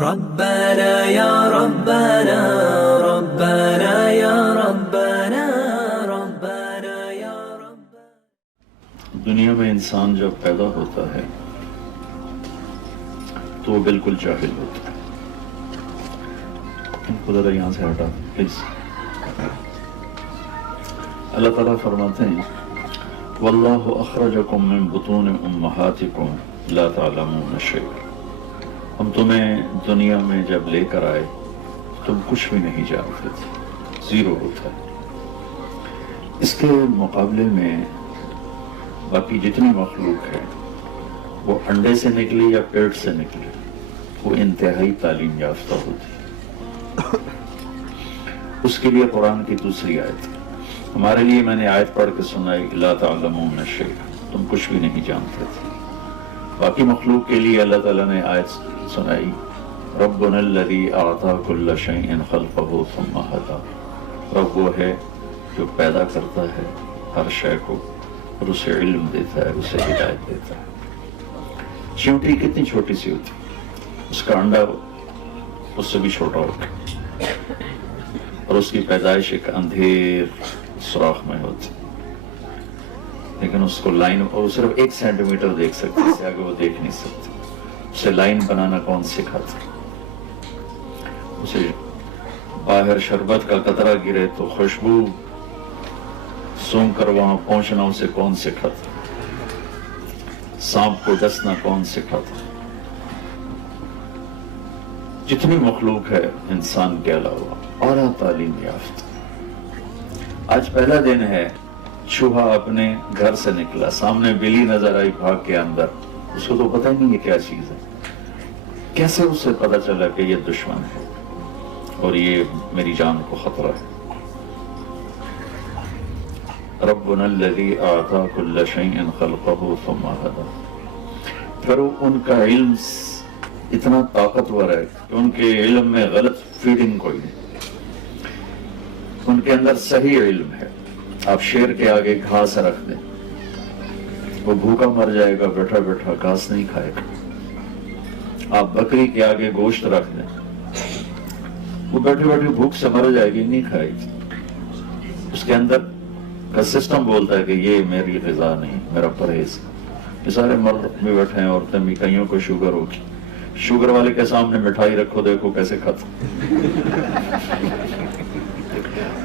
ربنا یا ربنا ربنا یا ربنا ربنا یا ربنا۔ دنیا میں انسان جب پیدا ہوتا ہے تو وہ بالکل جاہل ہوتا ہے۔ ان کو ذرا یہاں سے ہٹا پلیز۔ اللہ تعالیٰ فرماتے ہیں واللہ اخرجکم من بطون امہاتکم لا تعلمون شیئا، ہم تمہیں دنیا میں جب لے کر آئے تم کچھ بھی نہیں جانتے تھے، زیرو ہوتا ہے۔ اس کے مقابلے میں باقی جتنی مخلوق ہے وہ انڈے سے نکلی یا پیٹ سے نکلی وہ انتہائی تعلیم یافتہ ہوتی۔ اس کے لیے قرآن کی دوسری آیت، ہمارے لیے میں نے آیت پڑھ کے سنائی لا تعلمون شیئا، تم کچھ بھی نہیں جانتے تھے۔ باقی مخلوق کے لیے اللہ تعالیٰ نے آیت سنائی ربنا الذی اعطی کل شیء خلقہ ثم ھدی، رب وہ ہے جو پیدا کرتا ہے ہر شے کو اور اسے علم دیتا ہے، اسے ہدایت دیتا ہے۔ چیونٹی کتنی چھوٹی سی ہوتی، اس کا انڈا اس سے بھی چھوٹا ہوتا اور اس کی پیدائش ایک اندھیر سوراخ میں ہوتی، لیکن اس کو لائن اور صرف 1 سینٹی میٹر دیکھ سکتی، اس سے آگے وہ دیکھ نہیں سکتی۔ اسے لائن بنانا کون سکھاتا؟ اسے باہر شربت کا قطرہ گرے تو خوشبو سونگ کر وہاں پہنچنا اسے کون سکھاتا؟ سانپ کو ڈسنا کون سکھاتا؟ جتنی مخلوق ہے انسان کے علاوہ اعلیٰ تعلیم یافتہ۔ آج پہلا دن ہے، چوہا اپنے گھر سے نکلا، سامنے بلی نظر آئی بھاگ کے اندر، اس کو تو پتہ ہی نہیں یہ کیا چیز ہے، کیسے اسے پتہ چلا کہ یہ دشمن ہے اور یہ میری جان کو خطرہ ہے۔ ربنا الذی اعطی کل شیء خلقہ ثم ھدی، پھر ان کا علم اتنا طاقتور ہے کہ ان کے علم میں غلط فیڈنگ کوئی نہیں، ان کے اندر صحیح علم ہے۔ آپ شیر کے آگے گھاس رکھ دیں، وہ بھوکا مر جائے گا، بیٹھا بیٹھا گھاس نہیں کھائے گا۔ آپ بکری کے آگے گوشت رکھ دیں، وہ بیٹھے بیٹھے بھوک سے مر جائے گی، نہیں کھائے گی۔ اس کے اندر کا سسٹم بولتا ہے کہ یہ میری غذا نہیں، میرا پرہیز۔ یہ سارے مرد بھی بیٹھے ہیں، عورتیں بھی، کئیوں کو شوگر ہوگی، شوگر والے کے سامنے مٹھائی رکھو، دیکھو کیسے کھاتا،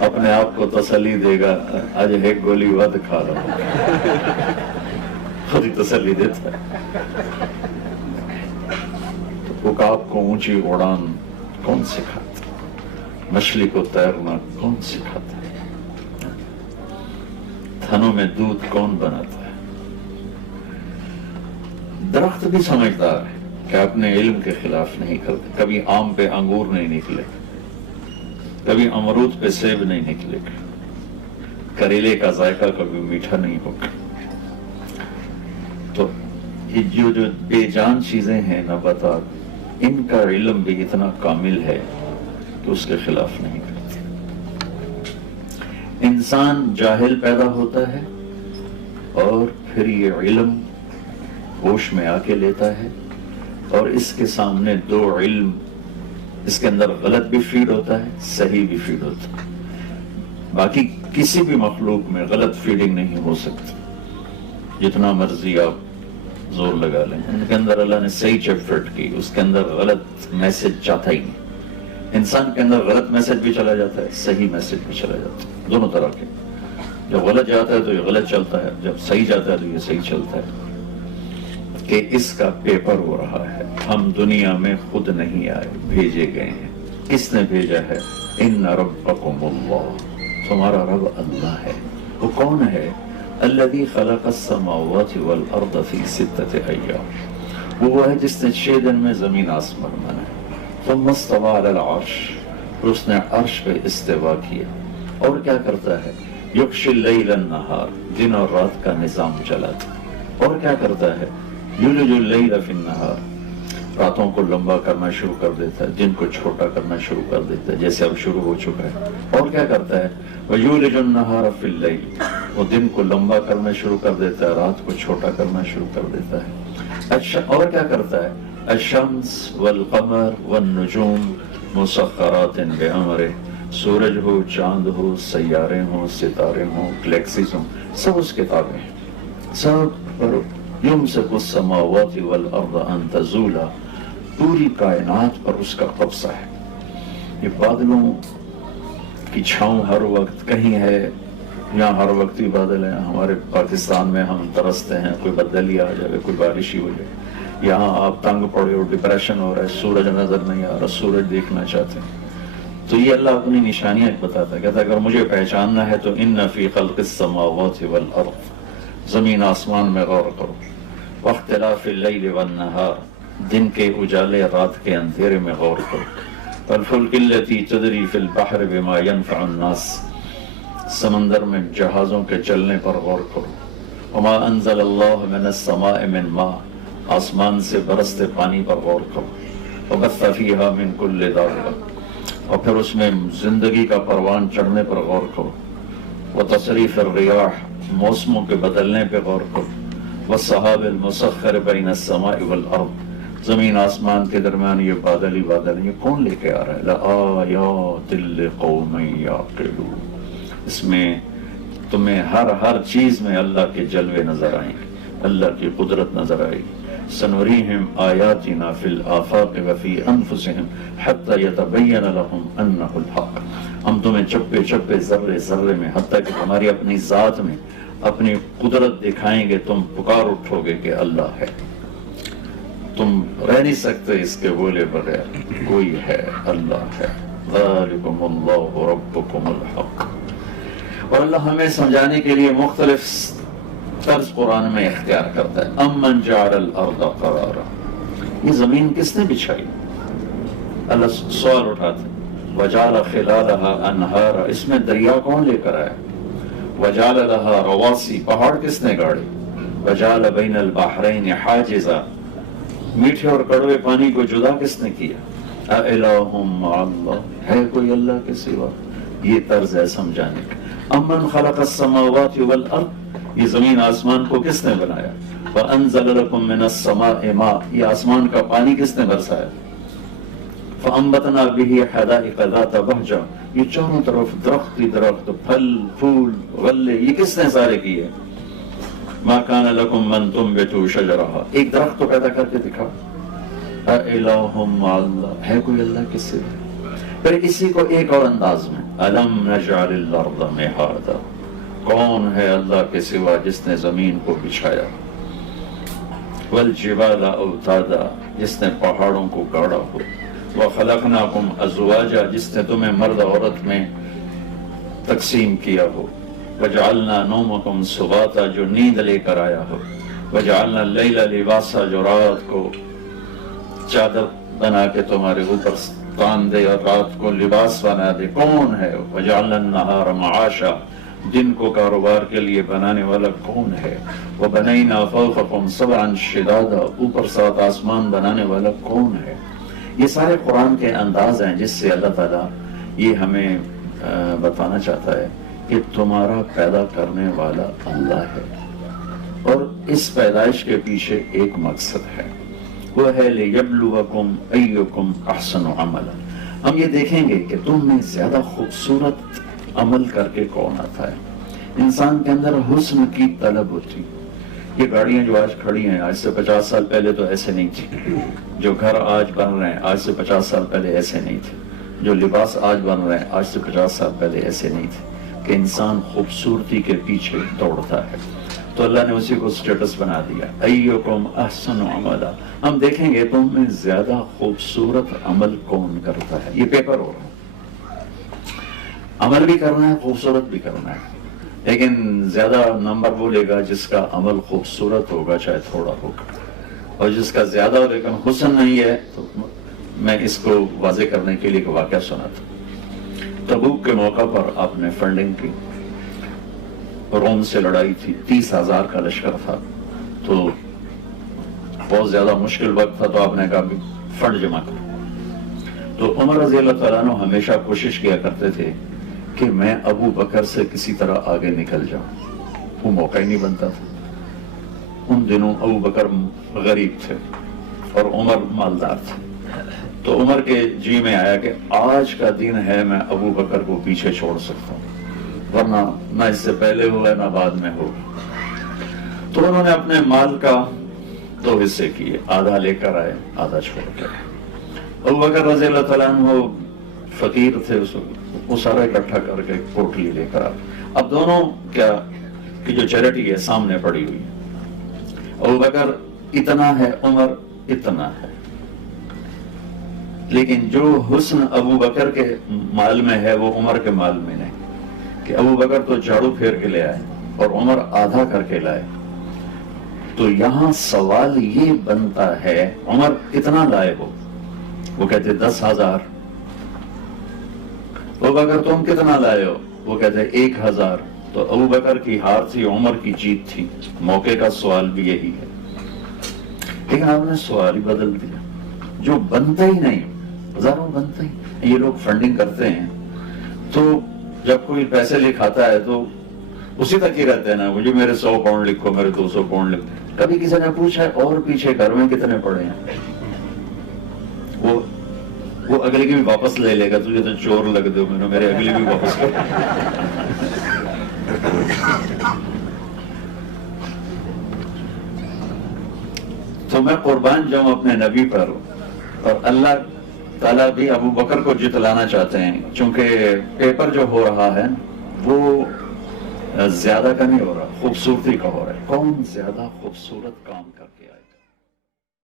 اپنے آپ کو تسلی دے گا آج ایک گولی ود کھا رہا ہوں، خود ہی تسلی دیتا ہے۔ تو عقاب کو اونچی اڑان کون سکھاتا؟ مچھلی کو تیرنا کون سکھاتا؟ تھنوں میں دودھ کون بناتا ہے؟ درخت بھی سمجھدار ہے کہ اپنے علم کے خلاف نہیں کرتے، کبھی آم پہ انگور نہیں نکلے، کبھی امرود پہ سیب نہیں نکلے گا، کریلے کا ذائقہ کبھی میٹھا نہیں ہوگا۔ تو یہ جو بے جان چیزیں ہیں نباتات، ان کا علم بھی اتنا کامل ہے کہ اس کے خلاف نہیں کرتے۔ انسان جاہل پیدا ہوتا ہے اور پھر یہ علم ہوش میں آ کے لیتا ہے، اور اس کے سامنے 2 علم، اس کے اندر غلط بھی فیڈ ہوتا ہے، صحیح بھی فیڈ ہوتا ہے۔ باقی کسی بھی مخلوق میں غلط فیڈنگ نہیں ہو سکتی، جتنا مرضی آپ زور لگا لیں، ان کے اندر اللہ نے صحیح چپ فٹ کی، اس کے اندر غلط میسج جاتا ہی نہیں۔ انسان کے اندر غلط میسج بھی چلا جاتا ہے، صحیح میسج بھی چلا جاتا ہے، دونوں طرح کے۔ جب غلط جاتا ہے تو یہ غلط چلتا ہے، جب صحیح جاتا ہے تو یہ صحیح چلتا ہے، کہ اس کا پیپر ہو رہا ہے۔ ہم دنیا میں خود نہیں آئے، بھیجے گئے ہیں۔ کس نے بھیجا ہے؟ ان ربکم اللہ، تمہارا رب اللہ ہے۔ وہ کون ہے؟ الذی خلق السماوات والارض فی 6 ایام، وہ ہے جس نے 6 دن میں زمین آسمان بنایا۔ ثم استوى علی العرش، پھر اس نے عرش پہ استوا کیا۔ اور کیا کرتا ہے؟ یغشی اللیل النہار، دن اور رات کا نظام چلاتا۔ اور کیا کرتا ہے؟ یولج اللیل فی النہار، راتوں کو لمبا کرنا شروع کر دیتا ہے، دن کو چھوٹا کرنا شروع کر دیتا ہے، جیسے اب شروع ہو چکا ہے۔ اور کیا کرتا ہے؟ وَيُولِجُ النَّهَارَ فِي اللَّيْلِ، وہ دن کو لمبا کرنا شروع کر دیتا ہے، رات کو چھوٹا کرنا شروع کر دیتا ہے۔ اچھا، اور کیا کرتا ہے؟ الشمس والقمر والنجوم مسخرات بأمرہ، سورج ہو، چاند ہو، سیارے ہوں، ستارے ہوں، گلیکسیز ہوں، سب اس کتابیں ہیں، سب پر یمسک السماوات والارض ان تزولا، پوری کائنات پر اس کا قبضہ ہے۔ یہ بادلوں کی چھاؤں ہر وقت کہیں ہے، یہاں ہر وقت ہی بادل ہیں، ہمارے پاکستان میں ہم ترستے ہیں کوئی بدل ہی آ جائے، کوئی بارش ہی ہو جائے، یہاں آپ تنگ پڑے ہو، ڈپریشن ہو رہا ہے، سورج نظر نہیں آ رہا، سورج دیکھنا چاہتے ہیں۔ تو یہ اللہ اپنی نشانیاں بتاتا ہے، کہتا ہے اگر مجھے پہچاننا ہے تو ان فی خلق السماوات والارض، زمین آسمان میں غور کرو، واختلاف اللیل والنہار، دن کے اجالے رات کے اندھیرے میں غور کرو، والفلک التی تجری فی البحر بما ينفع الناس، سمندر میں جہازوں کے چلنے پر غور کرو، وما انزل اللہ من السماء من ماء، آسمان سے برستے پانی پر غور کرو، وبث فیہا من کل دابہ، اور پھر اس میں زندگی کا پروان چڑھنے پر غور کرو، وتصریف الریاح، موسموں کے بدلنے پہ غور کرو، والسحاب المسخر بین السماء والارض، زمین آسمان کے درمیان یہ بادل ہی بادل ہیں، یہ کون لے کے آ رہا ہے؟ لآیات لقوم یعقلون، اس میں تمہیں ہر چیز میں اللہ کے جلوے نظر آئیں گے، اللہ کی قدرت نظر آئے گی۔ سنريهم آياتنا في الآفاق وفي أنفسهم حتى يتبين لهم أنه الحق، ہم تمہیں چپے چپے ذرے ذرے میں، حتیٰ کہ تمہاری اپنی ذات میں اپنی قدرت دکھائیں گے، تم پکار اٹھو گے کہ اللہ ہے، تم رہ نہیں سکتے اس کے بولے بغیر، کوئی ہے، اللہ ہے۔ ذالکم اللہ ربکم الحق۔ اور اللہ ہمیں سمجھانے کے لیے مختلف طرز قرآن میں اختیار کرتا ہے۔ امن جعل الارض قرارا، یہ زمین کس نے بچھائی؟ اللہ سوال اٹھاتے وجعل خلالها انہارا، اس میں دریا کون لے کر آیا؟ وجعل لها رواسی، پہاڑ کس نے گاڑے؟ وجعل بین البحرین حاجزا، میٹھے اور کڑوے پانی کو جدا کس نے کیا؟ اِلٰہٌ مع اللہ، ہے کوئی اللہ کے سوا؟ یہ طرز ہے سمجھانے کا۔ امن خلق السماوات والارض، یہ زمین آسمان کو کس نے بنایا؟ وَأَنزَلَ لَكُم مِّنَ السَّمَاءِ مَاءً، یہ آسمان کا پانی کس نے برسایا؟ فَأَنبَتْنَا بِهِ حَدَائِقَ ذَاتَ بَهْجَةٍ، یہ چاروں طرف درخت ہی درخت، پھل پھول غلے، یہ کس نے سارے کیے؟ مَا كَانَ لَكُم أَن تُنبِتُوا شَجَرَهَا، ایک درخت تو پیدا کر کے دکھا۔ أَإِلَٰهٌ مَّعَ اللَّهِ، ہے کوئی اللہ کے سوا؟ پھر اسی کو ایک اور انداز میں، أَلَمْ نَجْعَلِ الْأَرْضَ مِهَادًا، کون ہے اللہ کے سوا جس نے زمین کو بچھایا؟ والجبال اوتادا، جس نے پہاڑوں کو گاڑا ہو، وخلقناکم ازواجا، جس نے تمہیں مرد عورت میں تقسیم کیا ہو، وجعلنا نومکم سباتا، جو نیند لے کر آیا ہو، وجعلنا اللیل لباسا، جو رات کو چادر بنا کے تمہارے اوپر تان دے اور رات کو لباس بنا دے، کون ہے؟ وجعلنا النہار معاشا، دن کو کاروبار کے لیے بنانے والا کون ہے؟ وَبَنَيْنَا فَوْقَكُمْ سَبْعًا شِدَادًا، اوپر 7 آسمان بنانے والا کون ہے؟ یہ سارے قرآن کے انداز ہیں جس سے اللہ تعالیٰ یہ ہمیں بتانا چاہتا ہے کہ تمہارا پیدا کرنے والا اللہ ہے، اور اس پیدائش کے پیچھے ایک مقصد ہے، وہ ہے لِيَبْلُوَكُمْ أَيُّكُمْ أَحْسَنُ عَمَلًا، ہم یہ دیکھیں گے کہ تم میں زیادہ خوبصورت عمل کر کے کون آتا ہے۔ انسان کے اندر حسن کی طلب ہوتی، یہ گاڑیاں جو آج کھڑی ہیں آج سے 50 سال پہلے تو ایسے نہیں تھی، جو گھر آج بن رہے ہیں آج سے 50 سال پہلے ایسے نہیں تھے، جو لباس آج بن رہے ہیں آج سے 50 سال پہلے ایسے نہیں تھے، کہ انسان خوبصورتی کے پیچھے دوڑتا ہے، تو اللہ نے اسی کو سٹیٹس بنا دیا، ایکم احسن عملا، ہم دیکھیں گے تم میں زیادہ خوبصورت عمل کون کرتا ہے۔ یہ پیپر ہو رہا ہے، عمل بھی کرنا ہے، خوبصورت بھی کرنا ہے، لیکن زیادہ نمبر وہ لے گا جس کا عمل خوبصورت ہوگا چاہے تھوڑا ہوگا، اور جس کا زیادہ ہو لیکن حسن نہیں ہے۔ تو میں اس کو واضح کرنے کے لیے ایک واقعہ سنا تھا، تبوک کے موقع پر آپ نے فنڈنگ کی، روم سے لڑائی تھی، 30,000 کا لشکر تھا، تو بہت زیادہ مشکل وقت تھا، تو آپ نے کہا کہ فنڈ جمع کرو۔ تو عمر رضی اللہ تعالیٰ عنہ ہمیشہ کوشش کیا کرتے تھے کہ میں ابو بکر سے کسی طرح آگے نکل جاؤں، وہ موقع ہی نہیں بنتا تھا۔ ان دنوں ابو بکر غریب تھے، اور عمر مالدار تھے. تو عمر کے جی میں آیا کہ آج کا دن ہے میں ابو بکر کو پیچھے چھوڑ سکتا ہوں، ورنہ نہ اس سے پہلے ہوا نہ بعد میں ہو. تو انہوں نے اپنے مال کا 2 حصے کیے، آدھا لے کر آئے، آدھا چھوڑ کر. ابو بکر رضی اللہ تعالیٰ عنہ فقیر تھے، وہ سارا اکٹھا کر کے پوٹلی لے کر آئے. اب دونوں کیا کہ جو چیریٹی ہے سامنے پڑی ہوئی، ابو بکر اتنا ہے، عمر اتنا ہے. لیکن جو حسن ابو بکر کے مال میں ہے وہ عمر کے مال میں نہیں، کہ ابو بکر تو جھاڑو پھیر کے لے آئے اور عمر آدھا کر کے لائے. تو یہاں سوال یہ بنتا ہے عمر کتنا لائے ہو؟ وہ کہتے 10,000. ابو بکر تم کتنا لائے ہو؟ وہ کہتے 1,000. تو ابو بکر کی ہار تھی، عمر کی جیت تھی. موقع کا سوال بھی یہی ہے، لیکن آپ نے سوال ہی بدل دیا. جو بنتا ہی نہیں، ہزاروں بنتا ہی. یہ لوگ فنڈنگ کرتے ہیں تو جب کوئی پیسے لے کھاتا ہے تو اسی تک ہی رہتے ہیں نا، مجھے میرے 100 پاؤنڈ لکھو، میرے 200 پاؤنڈ لکھو. کبھی کسی نے پوچھا ہے اور پیچھے گھر میں کتنے پڑے ہیں؟ وہ اگلے کی بھی واپس لے لے گا. تجھے تو چور لگ دو، میرے اگلے بھی واپس کر. تو میں قربان جاؤں اپنے نبی پر، اور اللہ تعالیٰ بھی ابو بکر کو جتلانا چاہتے ہیں، چونکہ پیپر جو ہو رہا ہے وہ زیادہ کا نہیں ہو رہا، خوبصورتی کا ہو رہا ہے. کون زیادہ خوبصورت کام کر